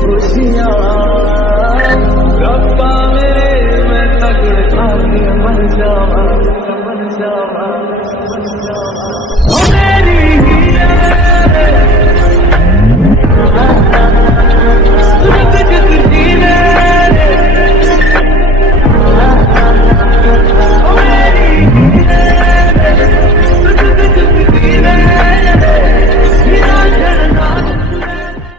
खुशियाँ रब्बा मेरे मैं तगड़ खा के मर जावा